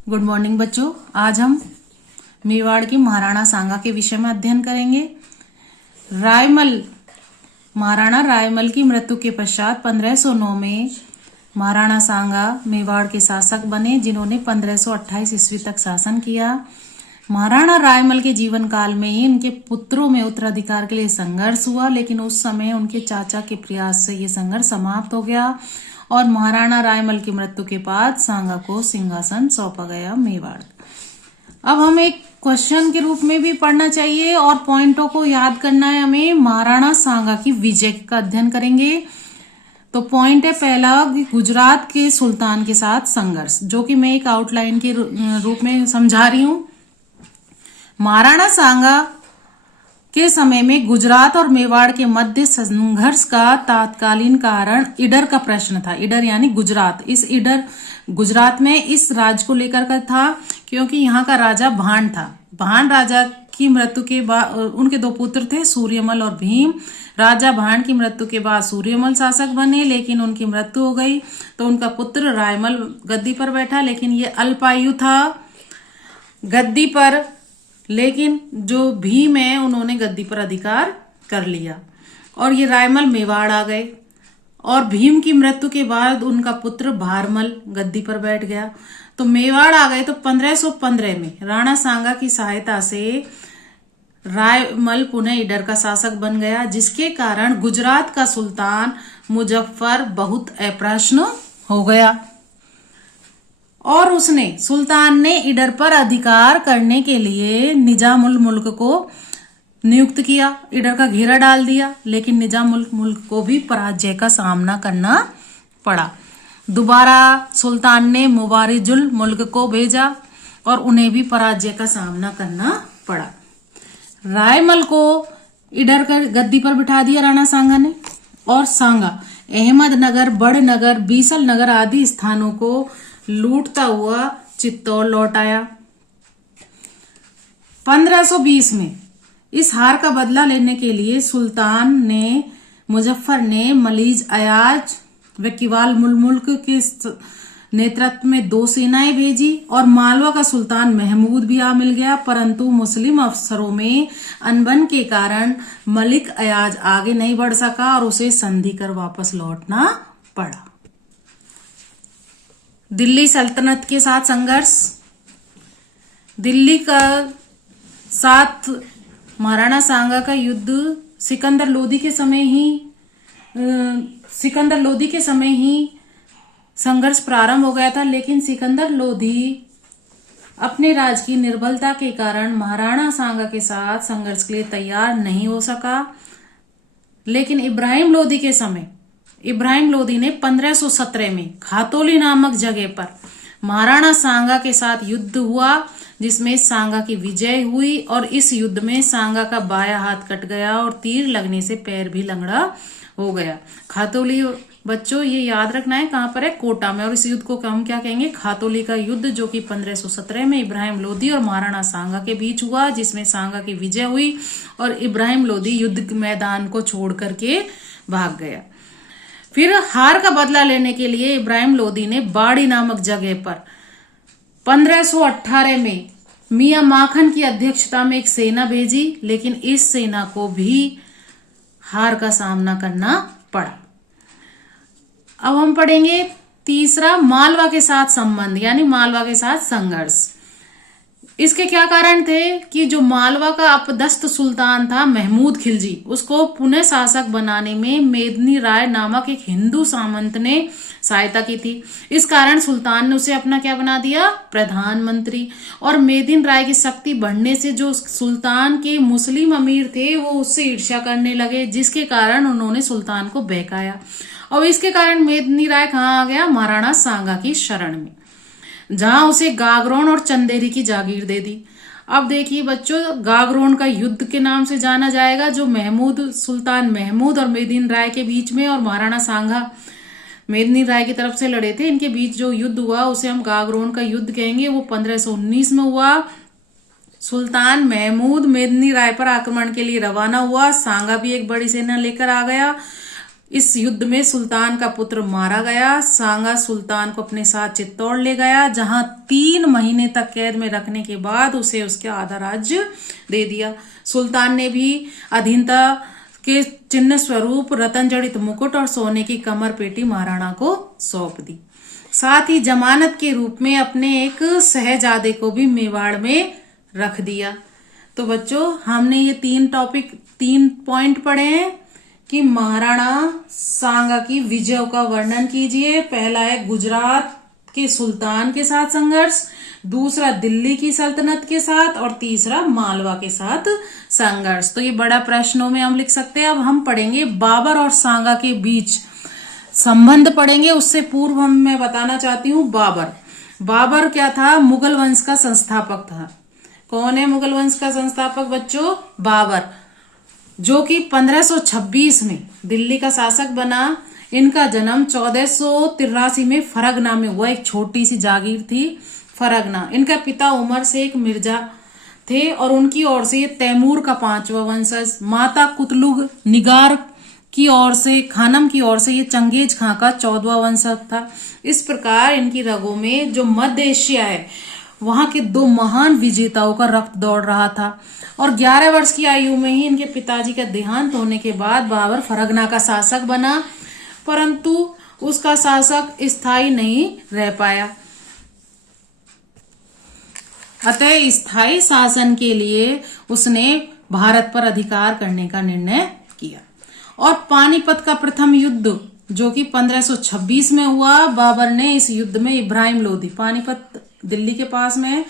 Good morning बच्चों। आज हम मेवाड़ की महाराणा सांगा के विषय में अध्ययन करेंगे। रायमल महाराणा रायमल की मृत्यु के पश्चात 1509 में महाराणा सांगा मेवाड़ के शासक बने, जिन्होंने 1528 ईस्वी तक शासन किया। महाराणा रायमल के जीवन काल में ही उनके पुत्रों में उत्तराधिकार के लिए संघर्ष हुआ, लेकिन उस समय उनके चाचा के प्रयास से ये संघर्ष समाप्त हो गया और महाराणा रायमल की मृत्यु के बाद सांगा को सिंहासन सौंपा गया मेवाड़। अब हम एक क्वेश्चन के रूप में भी पढ़ना चाहिए और पॉइंटों को याद करना है हमें। महाराणा सांगा की विजय का अध्ययन करेंगे। तो पॉइंट है पहला, गुजरात के सुल्तान के साथ संघर्ष, जो कि मैं एक आउटलाइन के रूप में समझा रही हूं। महाराणा सांगा के समय में गुजरात और मेवाड़ के मध्य संघर्ष का तात्कालीन कारण ईडर का प्रश्न था। ईडर यानी गुजरात। इस ईडर गुजरात में इस राज्य को लेकर का था, क्योंकि यहाँ का राजा भान था। भान राजा की मृत्यु के बाद उनके दो पुत्र थे, सूर्यमल और भीम। राजा भान की मृत्यु के बाद सूर्यमल शासक बने, लेकिन उनकी मृत्यु हो गई तो उनका पुत्र रायमल गद्दी पर बैठा, लेकिन ये अल्पायु था गद्दी पर। लेकिन जो भीम है उन्होंने गद्दी पर अधिकार कर लिया और ये रायमल मेवाड़ आ गए। और भीम की मृत्यु के बाद उनका पुत्र भारमल गद्दी पर बैठ गया, तो मेवाड़ आ गए। तो 1515 में राणा सांगा की सहायता से रायमल पुनः ईडर का शासक बन गया, जिसके कारण गुजरात का सुल्तान मुजफ्फर बहुत अप्रसन्न हो गया और उसने सुल्तान ने ईडर पर अधिकार करने के लिए निजामुल मुल्क को नियुक्त किया, ईडर का घेरा डाल दिया। लेकिन निजामुल मुल्क को भी पराजय का सामना करना पड़ा। दोबारा सुल्तान ने मुबारिजुल मुल्क को भेजा और उन्हें भी पराजय का सामना करना पड़ा। रायमल को ईडर का गद्दी पर बिठा दिया राणा सांगा ने, और सांगा अहमदनगर, बड़नगर, बीसल नगर आदि स्थानों को लूटता हुआ चित्तौड़ लौट आया। 1520 में इस हार का बदला लेने के लिए सुल्तान ने मुजफ्फर ने मलीज अयाज व किवाल मुल्क के नेतृत्व में 2 सेनाएं भेजी और मालवा का सुल्तान महमूद भी आ मिल गया, परंतु मुस्लिम अफसरों में अनबन के कारण मलिक अयाज आगे नहीं बढ़ सका और उसे संधि कर वापस लौटना पड़ा। दिल्ली सल्तनत के साथ संघर्ष। दिल्ली का साथ महाराणा सांगा का युद्ध सिकंदर लोदी के समय ही संघर्ष प्रारंभ हो गया था, लेकिन सिकंदर लोदी अपने राज्य की निर्बलता के कारण महाराणा सांगा के साथ संघर्ष के लिए तैयार नहीं हो सका। लेकिन इब्राहिम लोदी ने 1517 में खातोली नामक जगह पर महाराणा सांगा के साथ युद्ध हुआ, जिसमें सांगा की विजय हुई और इस युद्ध में सांगा का बायां हाथ कट गया और तीर लगने से पैर भी लंगड़ा हो गया। खातोली बच्चों ये याद रखना है, कहां पर है? कोटा में। और इस युद्ध को हम क्या कहेंगे? खातोली का युद्ध, जो कि 1517 में इब्राहिम लोदी और महाराणा सांगा के बीच हुआ, जिसमें सांगा की विजय हुई और इब्राहिम लोदी युद्ध मैदान को छोड़ करके भाग गया। फिर हार का बदला लेने के लिए इब्राहिम लोदी ने बाड़ी नामक जगह पर 1518 में मियां माखन की अध्यक्षता में एक सेना भेजी, लेकिन इस सेना को भी हार का सामना करना पड़ा। अब हम पढ़ेंगे तीसरा, मालवा के साथ संबंध यानी मालवा के साथ संघर्ष। इसके क्या कारण थे कि जो मालवा का अपदस्थ सुल्तान था महमूद खिलजी, उसको पुनः शासक बनाने में मेदिनी राय नामक एक हिंदू सामंत ने सहायता की थी। इस कारण सुल्तान ने उसे अपना क्या बना दिया? प्रधानमंत्री। और मेदिन राय की शक्ति बढ़ने से जो सुल्तान के मुस्लिम अमीर थे वो उससे ईर्ष्या करने लगे, जिसके कारण उन्होंने सुल्तान को बहकाया और इसके कारण मेदिनी राय कहाँ आ गया? महाराणा सांगा की शरण में, जहां उसे गागरोन और चंदेरी की जागीर दे दी। अब देखिए बच्चों, गागरोन का युद्ध के नाम से जाना जाएगा, जो सुल्तान महमूद और मेदिनी राय के बीच में और महाराणा सांगा मेदिनी राय की तरफ से लड़े थे, इनके बीच जो युद्ध हुआ उसे हम गागरोन का युद्ध कहेंगे। वो 1519 में हुआ। सुल्तान महमूद मेदिनी राय पर आक्रमण के लिए रवाना हुआ। सांगा भी एक बड़ी सेना लेकर आ गया। इस युद्ध में सुल्तान का पुत्र मारा गया। सांगा सुल्तान को अपने साथ चित्तौड़ ले गया, जहां 3 महीने तक कैद में रखने के बाद उसे उसका आधा राज्य दे दिया। सुल्तान ने भी अधीनता के चिन्ह स्वरूप रतन जड़ित मुकुट और सोने की कमर पेटी महाराणा को सौंप दी। साथ ही जमानत के रूप में अपने एक शहजादे को भी मेवाड़ में रख दिया। तो बच्चों, हमने ये 3 पॉइंट पढ़े हैं कि महाराणा सांगा की विजय का वर्णन कीजिए। पहला है गुजरात के सुल्तान के साथ संघर्ष, दूसरा दिल्ली की सल्तनत के साथ, और तीसरा मालवा के साथ संघर्ष। तो ये बड़ा प्रश्नों में हम लिख सकते हैं। अब हम पढ़ेंगे बाबर और सांगा के बीच संबंध पढ़ेंगे। उससे पूर्व मैं बताना चाहती हूँ बाबर क्या था? मुगल वंश का संस्थापक था। कौन है मुगल वंश का संस्थापक बच्चों? बाबर, जो कि 1526 में दिल्ली का शासक बना। इनका जन्म 1483 में फरगना में हुआ। एक छोटी सी जागीर थी फरगना। इनका पिता उमर शेख मिर्जा थे और उनकी ओर से ये तैमूर का 5वां वंशज। माता कुतलुग निगार की ओर से, खानम की ओर से ये चंगेज खां का 14वां वंशज था। इस प्रकार इनकी रगों में जो मध्य एशिया है वहां के 2 महान विजेताओं का रक्त दौड़ रहा था। और 11 वर्ष की आयु में ही इनके पिताजी का देहांत होने के बाद बाबर फरगना का शासक बना, परंतु उसका शासक स्थायी नहीं रह पाया। अतः स्थायी शासन के लिए उसने भारत पर अधिकार करने का निर्णय किया। और पानीपत का प्रथम युद्ध जो कि 1526 में हुआ, बाबर ने इस युद्ध में इब्राहिम लोदी, पानीपत दिल्ली के पास में है,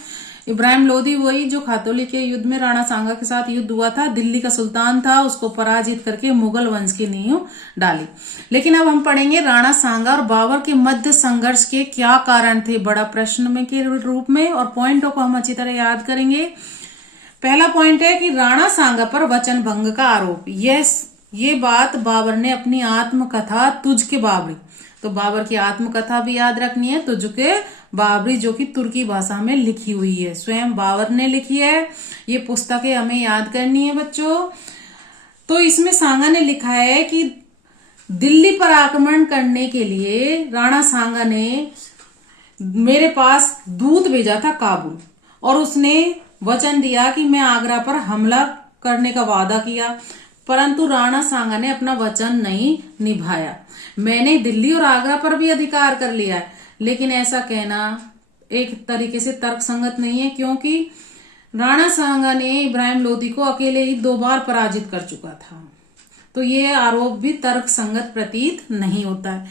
इब्राहिम लोदी वही जो खातौली के युद्ध में राणा सांगा के साथ युद्ध हुआ था, दिल्ली का सुल्तान था, उसको पराजित करके मुगल वंश की नींव डाली। लेकिन अब हम पढ़ेंगे राणा सांगा और बाबर के मध्य संघर्ष के क्या कारण थे, बड़ा प्रश्न में के रूप में, और पॉइंटों को हम अच्छी तरह याद करेंगे। पहला पॉइंट है कि राणा सांगा पर वचन भंग का आरोप। ये बात बाबर ने अपनी आत्मकथा तुझ के बाबरी, तो बाबर की आत्मकथा भी याद रखनी है, तुझ के बाबरी, जो कि तुर्की भाषा में लिखी हुई है, स्वयं बाबर ने लिखी है। ये पुस्तकें हमें याद करनी है बच्चों। तो इसमें सांगा ने लिखा है कि दिल्ली पर आक्रमण करने के लिए राणा सांगा ने मेरे पास दूत भेजा था काबुल, और उसने वचन दिया कि मैं आगरा पर हमला करने का वादा किया, परंतु राणा सांगा ने अपना वचन नहीं निभाया। मैंने दिल्ली और आगरा पर भी अधिकार कर लिया है, लेकिन ऐसा कहना एक तरीके से तर्कसंगत नहीं है, क्योंकि राणा सांगा ने इब्राहिम लोदी को अकेले ही 2 बार पराजित कर चुका था। तो ये आरोप भी तर्कसंगत प्रतीत नहीं होता है।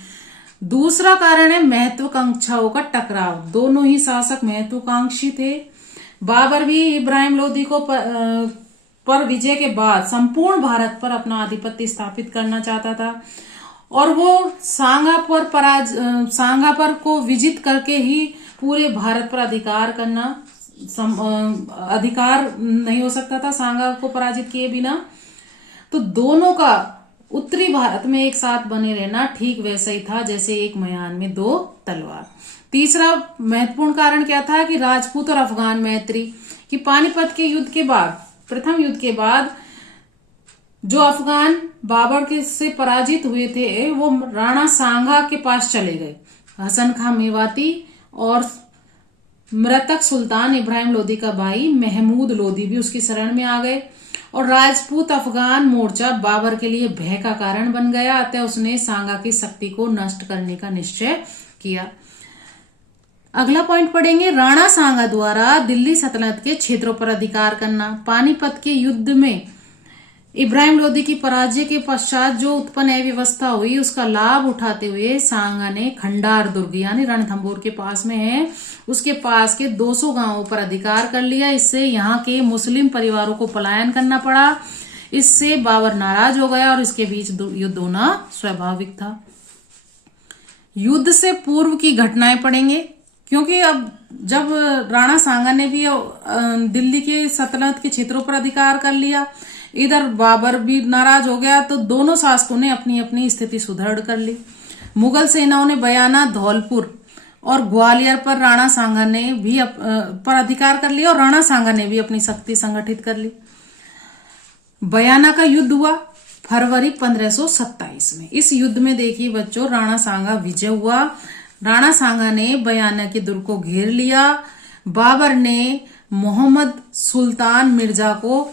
दूसरा कारण है महत्वाकांक्षाओं का टकराव। दोनों ही शासक महत्वाकांक्षी थे। बाबर भी इब्राहिम लोदी को पर विजय के बाद संपूर्ण भारत पर अपना आधिपत्य स्थापित करना चाहता था, और वो सांगा पर को विजित करके ही पूरे भारत पर अधिकार करना अधिकार नहीं हो सकता था सांगा को पराजित किए बिना। तो दोनों का उत्तरी भारत में एक साथ बने रहना ठीक वैसा ही था जैसे एक म्यान में 2 तलवार। तीसरा महत्वपूर्ण कारण क्या था कि राजपूत और अफगान मैत्री, कि पानीपत के युद्ध के बाद, प्रथम युद्ध के बाद जो अफगान बाबर के से पराजित हुए थे वो राणा सांगा के पास चले गए। हसन खां मेवाती और मृतक सुल्तान इब्राहिम लोदी का भाई महमूद लोदी भी उसकी शरण में आ गए, और राजपूत अफगान मोर्चा बाबर के लिए भय का कारण बन गया। अतः उसने सांगा की शक्ति को नष्ट करने का निश्चय किया। अगला पॉइंट पढ़ेंगे राणा सांगा द्वारा दिल्ली सल्तनत के क्षेत्रों पर अधिकार करना। पानीपत के युद्ध में इब्राहिम लोदी की पराजय के पश्चात जो उत्पन्न अव्यवस्था हुई उसका लाभ उठाते हुए सांगा ने खंडार दुर्ग यानी रणथंभौर के पास में है उसके पास के 200 गांवों पर अधिकार कर लिया। इससे यहाँ के मुस्लिम परिवारों को पलायन करना पड़ा। इससे बाबर नाराज हो गया और इसके बीच युद्ध होना स्वाभाविक था। युद्ध से पूर्व की घटनाएं पढ़ेंगे, क्योंकि अब जब राणा सांगा ने भी दिल्ली के सल्तनत के क्षेत्रों पर अधिकार कर लिया, इधर बाबर भी नाराज हो गया, तो दोनों शासकों ने अपनी अपनी स्थिति सुदृढ़ कर ली। मुगल सेनाओं ने बयाना, धौलपुर और ग्वालियर पर राणा सांगा ने भी पर अधिकार कर लिया और राणा सांगा ने भी अपनी शक्ति संगठित कर ली। बयाना का युद्ध हुआ, फरवरी 1527 में। इस युद्ध में देखिए बच्चों, राणा सांगा विजय हुआ। राणा सांगा ने बयाना के दुर्ग को घेर लिया। बाबर ने मोहम्मद सुल्तान मिर्जा को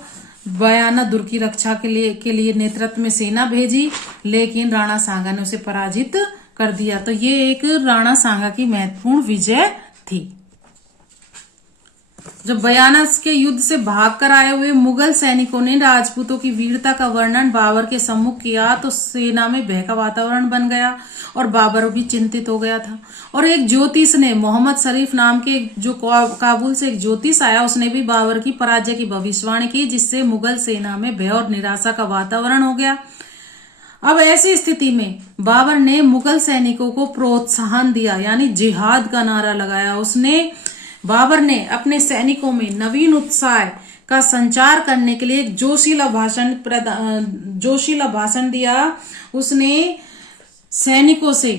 बयाना दुर्ग की रक्षा के लिए नेतृत्व में सेना भेजी, लेकिन राणा सांगा ने उसे पराजित कर दिया। तो ये एक राणा सांगा की महत्वपूर्ण विजय थी। जब बयाना के युद्ध से भागकर आए हुए मुगल सैनिकों ने राजपूतों की वीरता का वर्णन बाबर के सम्मुख किया तो सेना में भय का वातावरण बन गया और बाबर भी चिंतित हो गया था। और एक ज्योतिष ने, मोहम्मद शरीफ नाम के जो काबुल से एक ज्योतिष आया, उसने भी बाबर की पराजय की भविष्यवाणी की, जिससे मुगल सेना में भय और निराशा का वातावरण हो गया। अब ऐसी स्थिति में बाबर ने मुगल सैनिकों को प्रोत्साहन दिया, यानी जिहाद का नारा लगाया। बाबर ने अपने सैनिकों में नवीन उत्साह का संचार करने के लिए एक जोशीला भाषण दिया। उसने सैनिकों से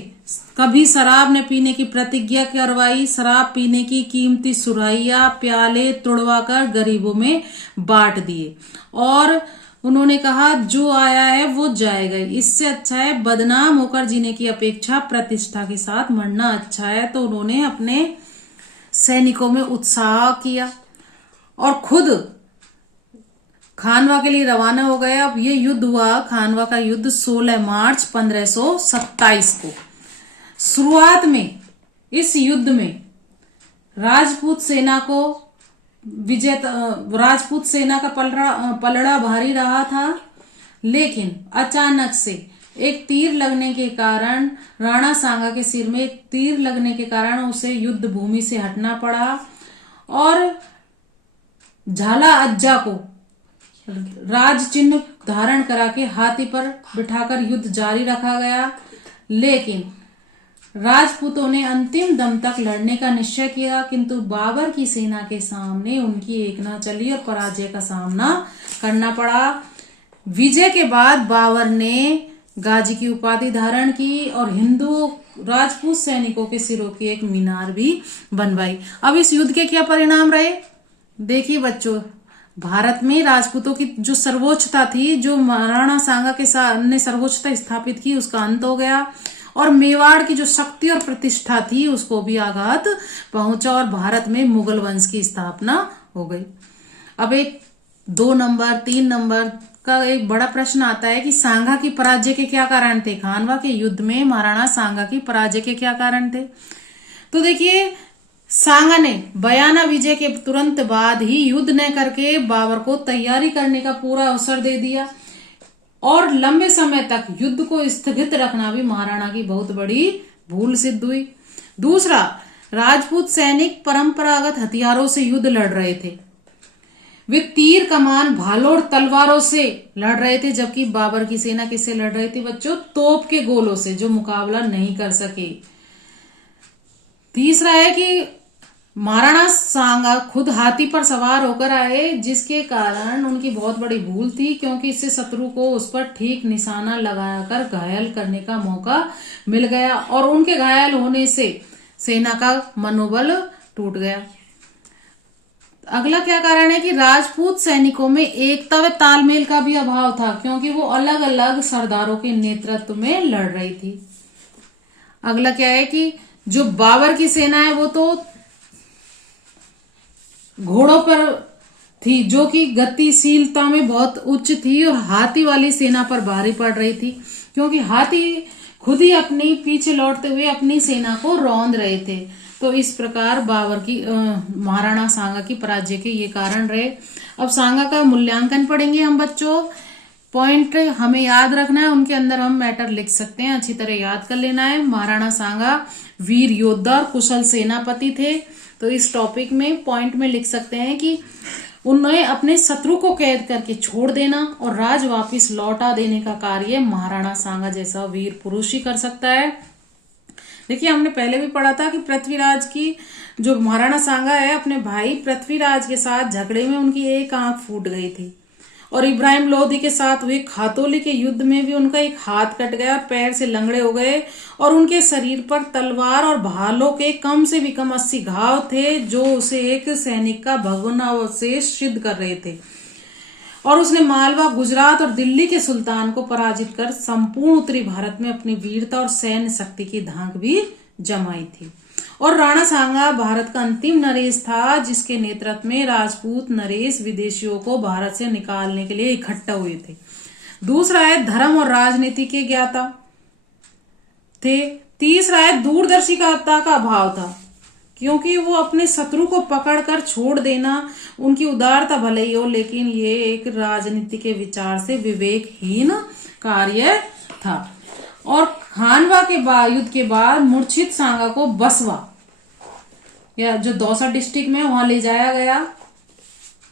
कभी शराब न पीने की प्रतिज्ञा करवाई। शराब पीने की कीमती सुराहियां, प्याले तुड़वाकर गरीबों में बांट दिए और उन्होंने कहा, जो आया है वो जाएगा। इससे अच्छा है बदनाम होकर जीने की अपेक्षा प्रतिष्ठा के साथ मरना अच्छा है। तो उन्होंने अपने सैनिकों में उत्साह किया और खुद खानवा के लिए रवाना हो गए। अब ये युद्ध हुआ, खानवा का युद्ध 16 मार्च 1527 को। शुरुआत में इस युद्ध में राजपूत सेना का पलड़ा भारी रहा था, लेकिन अचानक से एक तीर लगने के कारण, राणा सांगा के सिर में एक तीर लगने के कारण उसे युद्ध भूमि से हटना पड़ा और झाला अज्जा को राज चिन्ह धारण करा के हाथी पर बिठाकर युद्ध जारी रखा गया। लेकिन राजपूतों ने अंतिम दम तक लड़ने का निश्चय किया, किंतु बाबर की सेना के सामने उनकी एक न चली और पराजय का सामना करना पड़ा। विजय के बाद बाबर ने गाजी की उपाधि धारण की और हिंदू राजपूत सैनिकों के सिरों की एक मीनार भी बनवाई। अब इस युद्ध के क्या परिणाम रहे? देखिए बच्चों, भारत में राजपूतों की जो सर्वोच्चता थी, जो महाराणा सांगा के साथ ने सर्वोच्चता स्थापित की, उसका अंत हो गया और मेवाड़ की जो शक्ति और प्रतिष्ठा थी उसको भी आघात पहुंचा और भारत में मुगल वंश की स्थापना हो गई। अब एक 2 नंबर 3 नंबर का एक बड़ा प्रश्न आता है कि सांगा की पराजय के क्या कारण थे? खानवा के युद्ध में महाराणा सांगा की पराजय के क्या कारण थे? तो देखिए, सांगा ने बयाना विजय के तुरंत बाद ही युद्ध न करके बाबर को तैयारी करने का पूरा अवसर दे दिया और लंबे समय तक युद्ध को स्थगित रखना भी महाराणा की बहुत बड़ी भूल सिद्ध हुई। दूसरा, राजपूत सैनिक परंपरागत हथियारों से युद्ध लड़ रहे थे। वे तीर, कमान, भालों और तलवारों से लड़ रहे थे, जबकि बाबर की सेना किससे लड़ रही थी बच्चों? तोप के गोलों से, जो मुकाबला नहीं कर सके। तीसरा है कि महाराणा सांगा खुद हाथी पर सवार होकर आए, जिसके कारण उनकी बहुत बड़ी भूल थी, क्योंकि इससे शत्रु को उस पर ठीक निशाना लगाकर घायल करने का मौका मिल गया और उनके घायल होने से सेना का मनोबल टूट गया। अगला क्या कारण है कि राजपूत सैनिकों में एकता व तालमेल का भी अभाव था, क्योंकि वो अलग अलग सरदारों के नेतृत्व में लड़ रही थी। अगला क्या है कि जो बाबर की सेना है वो तो घोड़ों पर थी, जो कि गतिशीलता में बहुत उच्च थी और हाथी वाली सेना पर भारी पड़ रही थी, क्योंकि हाथी खुद ही अपनी पीछे लौटते हुए अपनी सेना को रौंद रहे थे। तो इस प्रकार बाबर की महाराणा सांगा की पराजय के ये कारण रहे। अब सांगा का मूल्यांकन पढ़ेंगे हम बच्चों। पॉइंट हमें याद रखना है, उनके अंदर हम मैटर लिख सकते हैं, अच्छी तरह याद कर लेना है। महाराणा सांगा वीर योद्धा और कुशल सेनापति थे। तो इस टॉपिक में पॉइंट में लिख सकते हैं कि उन्हें अपने शत्रु को कैद करके छोड़ देना और राज वापिस लौटा देने का कार्य महाराणा सांगा जैसा वीर पुरुष ही कर सकता है। देखिए, हमने पहले भी पढ़ा था कि पृथ्वीराज की जो महाराणा सांगा है, अपने भाई पृथ्वीराज के साथ झगड़े में उनकी एक आंख फूट गई थी और इब्राहिम लोधी के साथ हुए खातोली के युद्ध में भी उनका एक हाथ कट गया और पैर से लंगड़े हो गए और उनके शरीर पर तलवार और भालों के कम से भी कम 80 घाव थे, जो उसे एक सैनिक का भगवानावशेष सिद्ध कर रहे थे। और उसने मालवा, गुजरात और दिल्ली के सुल्तान को पराजित कर संपूर्ण उत्तरी भारत में अपनी वीरता और सैन्य शक्ति की धाक भी जमाई थी। और राणा सांगा भारत का अंतिम नरेश था जिसके नेतृत्व में राजपूत नरेश विदेशियों को भारत से निकालने के लिए इकट्ठा हुए थे। दूसरा है धर्म और राजनीति के ज्ञाता थे। तीसरा है दूरदर्शिता का अभाव था, क्योंकि वो अपने शत्रु को पकड़कर छोड़ देना उनकी उदारता भले ही हो, लेकिन ये एक राजनीति के विचार से विवेकहीन कार्य था। और खानवा के युद्ध के बाद मूर्छित सांगा को बसवा, या जो दौसा डिस्ट्रिक्ट में, वहां ले जाया गया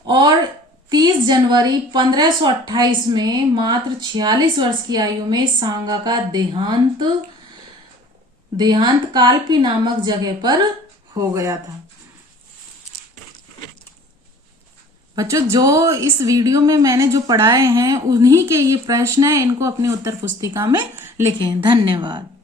और 30 जनवरी 1528 में मात्र 46 वर्ष की आयु में सांगा का देहांत कालपी नामक जगह पर हो गया था। बच्चों, जो इस वीडियो में मैंने जो पढ़ाए हैं उन्हीं के ये प्रश्न है, इनको अपनी उत्तर पुस्तिका में लिखें। धन्यवाद।